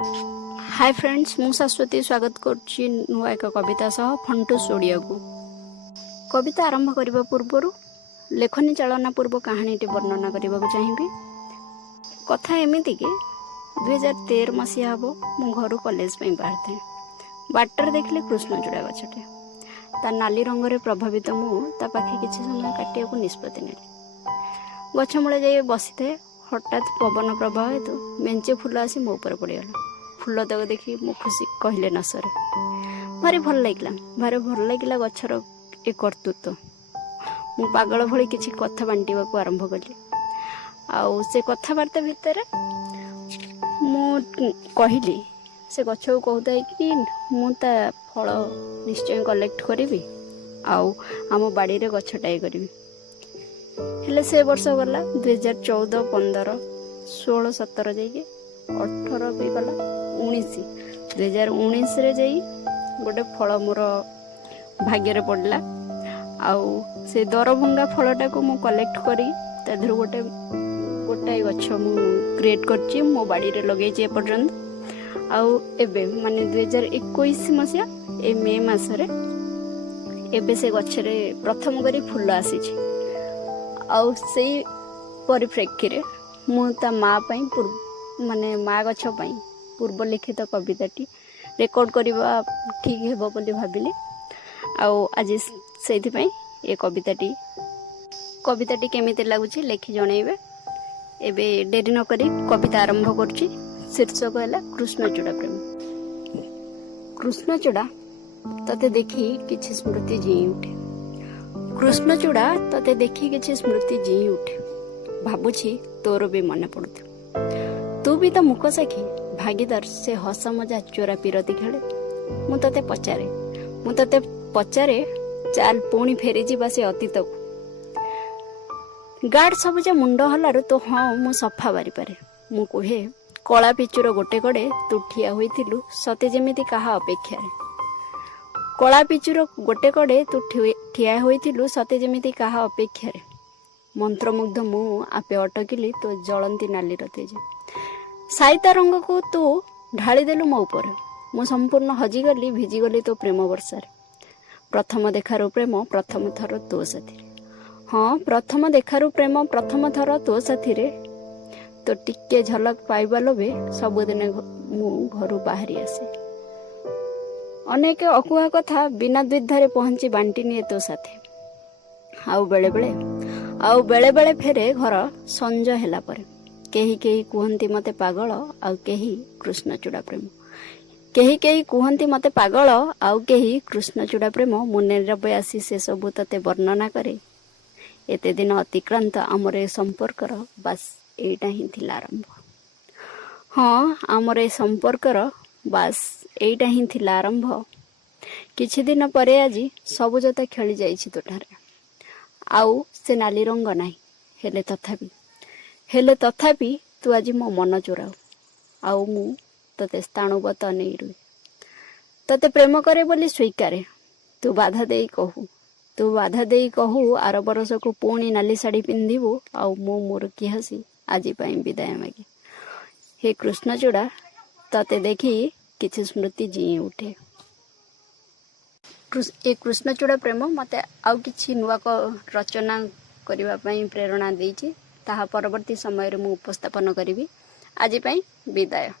Hi friends, मु शाश्वती स्वागत करछि नुआ एक कविता सह फंटूस ओडिया को। कविता आरंभ करबा पूर्व लेखनी चालना पूर्व कहानी वर्णना करने को चाहिए। कथा एमती कि 2013 मसीहा हम मो घर कॉलेज बाहर थे। बाटर देखले कृष्णचूड़ा गछटे ता नाली रंग प्रभावित मुझे पाखे किसी समय काटिया को निष्पत्ति नेली। गछ मूले जाई बसी थे। हठात पवन प्रभाव हेतु मेंचे फूल आसी मो ऊपर पड़गला। फूल तक देखी मो खुशी कहले न सरे। भारी भल लगिला गछर ए कर्तृत्व। मु पागल भली किछि कथा बांटिबा को आरंभ कली। आउ से कथबार्ता भितर मु कहली से गछ को कहता कि मु ता फल निश्चय कलेक्ट करी आउ आम बाड़ी रे गछटाई करी। हेले से वर्ष गला 2014, 15, 16, 17 जाइए 18 भी गला 19। 2019 रे जाई गोटे फल मोर भाग्य पड़ला। आउ से दरभंगा फलटा को मु कलेक्ट करी ताधर गोटाए गछ मु क्रिएट करची मो बाड़ी रे लगेची ए पर्यंत। आउ एबे माने 2021 मसिया ए मे मासरे एबे से गछरे प्रथम करी फूल आसीची। आउ से परिप्रेक्षी रे मु ता माँ माने माँ गछ पूर्व लिखित कविताटी रेकर्ड करवा ठीक हेबो बोली भाबिली। आउ आज से ये कविताटी केमिति लागुछि लेखि जणैबे। एबे डेरी न करी कविता आरंभ करछि। शीर्षक है कृष्णचूड़ा प्रेम। कृष्णचूड़ा तते देखी किछि स्मृति जी उठे। कृष्णचूड़ा तते देखी किछि स्मृति जी उठे। भाबुछि तोर भी मन पड़ुथि। तू भी तो मुख सखी भागीदार से हस मजा चोरा पीरती खेले। मु तते पचारे चाल पुणी फेरी जीवा से अतीत को। गार्ड सबुज मुंड हलारू तो हाँ मु सफा बारी पारे। मु कहे कला पिचुर गोटे कड़े तू ठिया होइथिलु सते जेमिति काहा अपेक्षा रे। कला पिचुर गोटे कड़े तू ठिया होइथिलु सते जेमिति काहा अपेक्षा रे। मंत्रमुग्ध मु आपे अटकिली तो जलंती नाली तेज साइता रंग को तू ढाली देलु मो ऊपर। मु संपूर्ण हजिगली भिजिगली तो प्रेम वर्षार। प्रथम देखारू प्रेम प्रथम थर तो साथी। हाँ प्रथम देखारू प्रेम प्रथम थर तो साथी तो टिके झलक पाइबा लोभे सबुदिन मु घर बाहरी आसे। अनेक अकुहा कथा बिना द्विधारे पहुंची बांटी निए तो साथी। आउ बेले बेले फेरे घर संज हैला परे। केही केही कुहंती मते पागल आउ केही कृष्णचूड़ा प्रेम। केही केही कुहंती मते पागल आउ केही कृष्णचूड़ा प्रेम। मुनेर बयासी से सबु तते वर्णना करे। एते दिन अतिक्रांत आमर ए संपर्कर बास एटा ही थिला आरंभ। हाँ आमर ए संपर्कर बास एटा ही थिला आरंभ। किछि दिन परे आजी सबुजता खेली जाइछि तोठारे। आउ से नाली रंग नाही। हेले तथापि तू आज मो मन चोराऊ। आउ मु तते स्थाणुवत नहीं रुई। तते प्रेम करे बोली स्वीकारे। तू बाधा देई कहू आर बरस को पुणी नाली शाढ़ी पिंधिबू। आउ मु मोर कि हसी आज विदाय मागे। हे कृष्णचूड़ा तते देखी किछि स्मृति जी उठे। ए कृष्णचूड़ा प्रेम मते आउ किछि नुआ को रचना करिबा पई प्रेरणा देइछि। ताहा परवर्ती समय रे मु उपस्थापन करिवि। आज विदाय।